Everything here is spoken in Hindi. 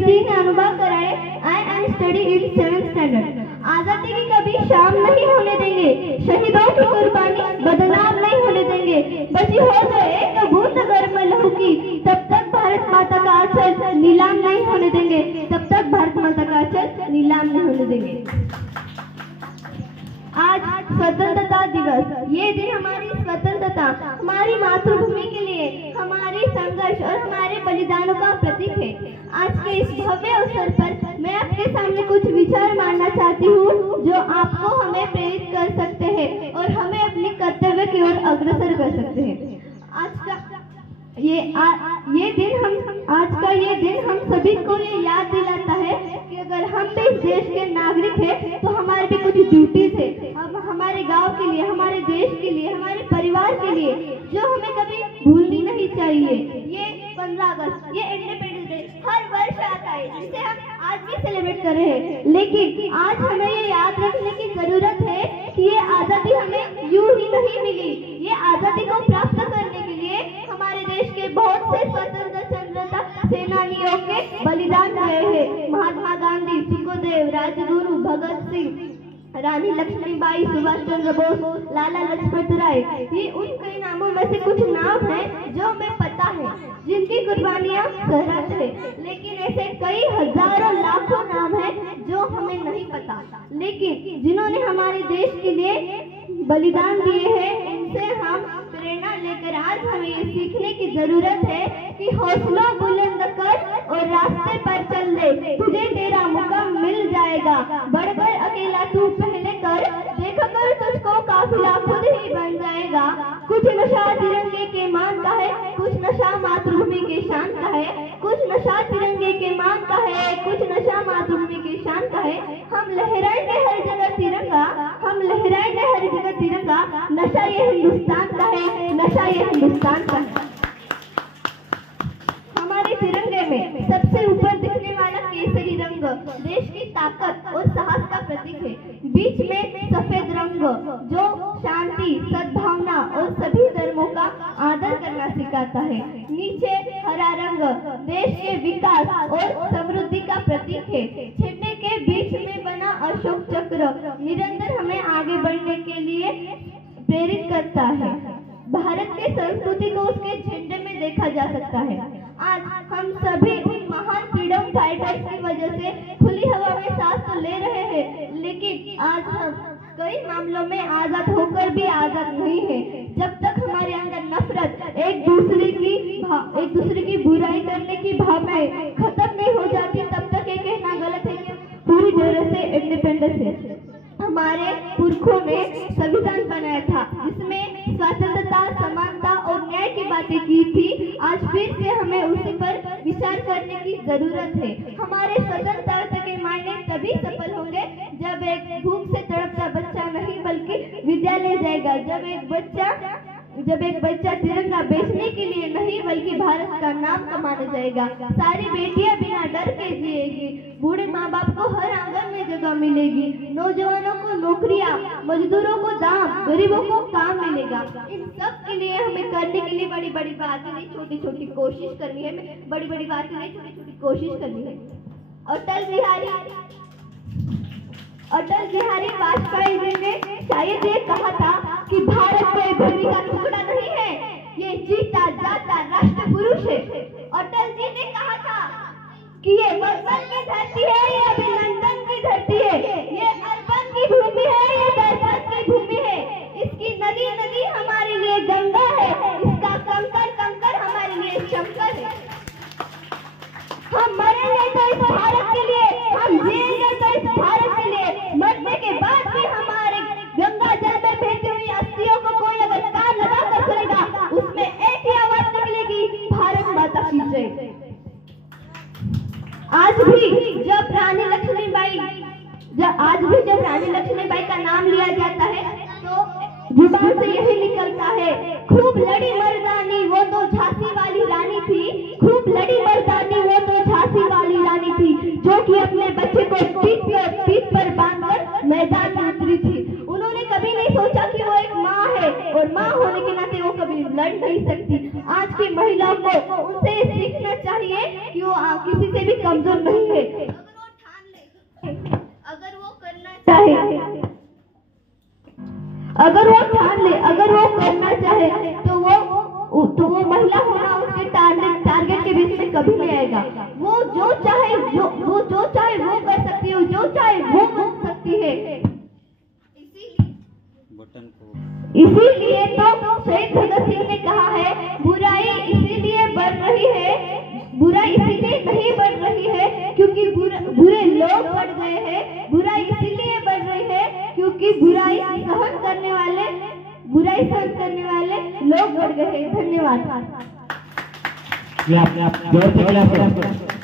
जी ने अनुभव कराए। I am study in 7th standard. आजादी की कभी शाम नहीं होने देंगे, शहीदों की कुर्बानी बदनाम नहीं होने देंगे। बची हो जाए तो बूंद गर्म लहू की, तब तक भारत माता का आंचल नीलाम नहीं होने देंगे, तब तक भारत माता का आंचल नीलाम नहीं होने देंगे। आज स्वतंत्रता दिवस, ये दिन हमारी स्वतंत्रता, हमारी मातृभूमि के लिए हमारे संघर्ष और हमारे बलिदानों का प्रतीक है। आज के इस भव्य अवसर पर मैं आपके सामने कुछ विचार मानना चाहती हूँ जो आपको हमें प्रेरित कर सकते हैं और हमें अपने कर्तव्य की ओर अग्रसर कर सकते हैं। आज का ये दिन हम सभी को ये याद दिलाता है कि अगर हम भी इस देश के नागरिक हैं तो हमारे भी कुछ ड्यूटीज है, हम हमारे गांव के लिए, हमारे देश के लिए, हमारे परिवार के लिए, जो हमें कभी भूलनी नहीं चाहिए। ये 15 अगस्त, ये इंडिपेंडेंस डे हर वर्ष आता है, जिसे हम आज भी सेलिब्रेट कर रहे हैं, लेकिन आज हमें ये याद रखने की जरूरत है कि ये आजादी हमें यूं ही नहीं मिली। ये आजादी को प्राप्त करने के लिए हमारे देश के बहुत से स्वतंत्रता सेनानियों के बलिदान रहे हैं। महात्मा गांधी, सुखदेव, राजगुरु, भगत सिंह, रानी लक्ष्मीबाई, सुभाष चंद्र बोस, लाला लाजपत राय, ये उन कई नामों में से कुछ नाम हैं जो हमें पता है, जिनकी कुर्बानियां सरहद है। लेकिन ऐसे कई हजारों लाखों नाम हैं जो हमें नहीं पता, लेकिन जिन्होंने हमारे देश के लिए बलिदान दिए हैं, उनसे हम प्रेरणा लेकर आज हमें ये सीखने की जरूरत है कि हौसला बुलंद कर और रास्ते पर चल दे, तुझे तेरा मुकाम मिल जाएगा। बढ़कर अकेला तू पहले कर, देखा कर तुझको काफिला खुद ही बन जाएगा। कुछ नशा तिरंगे के मान का है, कुछ नशा मातृभूमि के शान का है, कुछ नशा तिरंगे के मान का है, कुछ नशा मातृभूमि के शान का है। हम लहराएंगे हर जगह तिरंगा, हम लहराएंगे हर जगह तिरंगा। नशा ये हिंदुस्तान का है, नशा ये हिंदुस्तान का है। हमारे तिरंगे में सबसे ऊपर दिखने वाला केसरी रंग देश की ताकत और साहस का प्रतीक है। बीच में सफेद रंग जो शांति, सद्भावना और सभी धर्मों का आदर करना सिखाता है। नीचे हरा रंग देश के विकास और समृद्धि का प्रतीक है। झंडे के बीच में बना अशोक चक्र निरंतर हमें आगे बढ़ने के लिए प्रेरित करता है। भारत के संस्कृति को उसके झंडे में देखा जा सकता है। आज हम सभी उन महान फ्रीडम फाइटर्स की वजह से खुली हवा में सांस तो ले रहे हैं, लेकिन आज हम कई मामलों में आजाद होकर भी आजाद नहीं है। जब तक हमारे अंदर नफरत, एक दूसरे की बुराई करने की भावनाएं खत्म नहीं हो जाती, तब तक ये कहना गलत है कि पूरी तरह से इंडिपेंडेंस है। हमारे पुरखों ने संविधान बनाया था जिसमें स्वतंत्रता, समानता और न्याय की बातें की थी। आज फिर से हमें उसी पर विचार करने की जरूरत है। हमारे स्वतंत्रता के मायने तभी सफल होंगे जब एक भूख से तड़पता बच्चा नहीं बल्कि विद्यालय जाएगा, जब एक बच्चा तिरंगा बेचने के लिए नहीं बल्कि भारत का नाम कमाने जाएगा। सारी बेटियां बिना डर के जिएगी, बूढ़े माँ बाप को हर आंगन में जगह मिलेगी, नौजवानों को नौकरियां, मजदूरों को दाम, गरीबों को काम मिलेगा। इन सब के लिए हमें करने के लिए बड़ी बड़ी बातें नहीं, छोटी छोटी कोशिश करनी है। बड़ी बड़ी बातें नहीं, छोटी छोटी कोशिश करनी है। अटल बिहारी वाजपेयी जी ने शायद ये कहा था कि भारत कोई भूमि का टुकड़ा नहीं है, ये जीता जाता राष्ट्र पुरुष है। अटल जी ने कहा था कि ये वतन की धरती है, ये अभिनंदन की धरती है, ये अर्पण की भूमि है, ये दर्पण की भूमि है। इसकी नदी नदी हमारे लिए गंगा है, इसका कंकर कंकर हमारे लिए शंकर है। हम मरेंगे तो इस भारत के लिए, हम जिएंगे तो इस भारत के लिए। मरने के बाद भी हमारे गंगा जल में बहती हुई अस्थियों को कोई अगर कान लगा कर सुनेगा, उसमें एक ही आवाज निकलेगी, भारत माता की जय। आज भी जब रानी लक्ष्मीबाई का नाम लिया जाता है तो जुबान से यही निकलता है, खूब लड़ी मर्दानी वो तो झांसी वाली रानी थी, खूब लड़ी मर्दानी वो तो झांसी वाली रानी थी, जो कि अपने बच्चे को पीठ पर बांधकर मैदान में उतरी थी। उन्होंने कभी नहीं सोचा कि वो एक माँ है और माँ होने के नाते वो कभी लड़ नहीं सकती। आज की महिलाओं को उनसे सीखना चाहिए चाहिए कि वो किसी से भी कमजोर नहीं है। अगर वो ठान ले, अगर वो करना चाहे तो वो महिला होना उसके टारगेट के बीच में कभी नहीं आएगा। वो जो चाहे वो कर सकती है, जो चाहे वो बन सकती है। इसीलिए तो शहीद भगत सिंह ने कहा है, बुराई इसीलिए बढ़ रही है, बुराई इसीलिए नहीं बढ़ रही है क्योंकि बुरे लोग बढ़ गए हैं। बुराई इसीलिए बढ़ रही है क्योंकि बुराई सहन करने वाले लोग बढ़ गए हैं। धन्यवाद। जोर से क्लैप करो।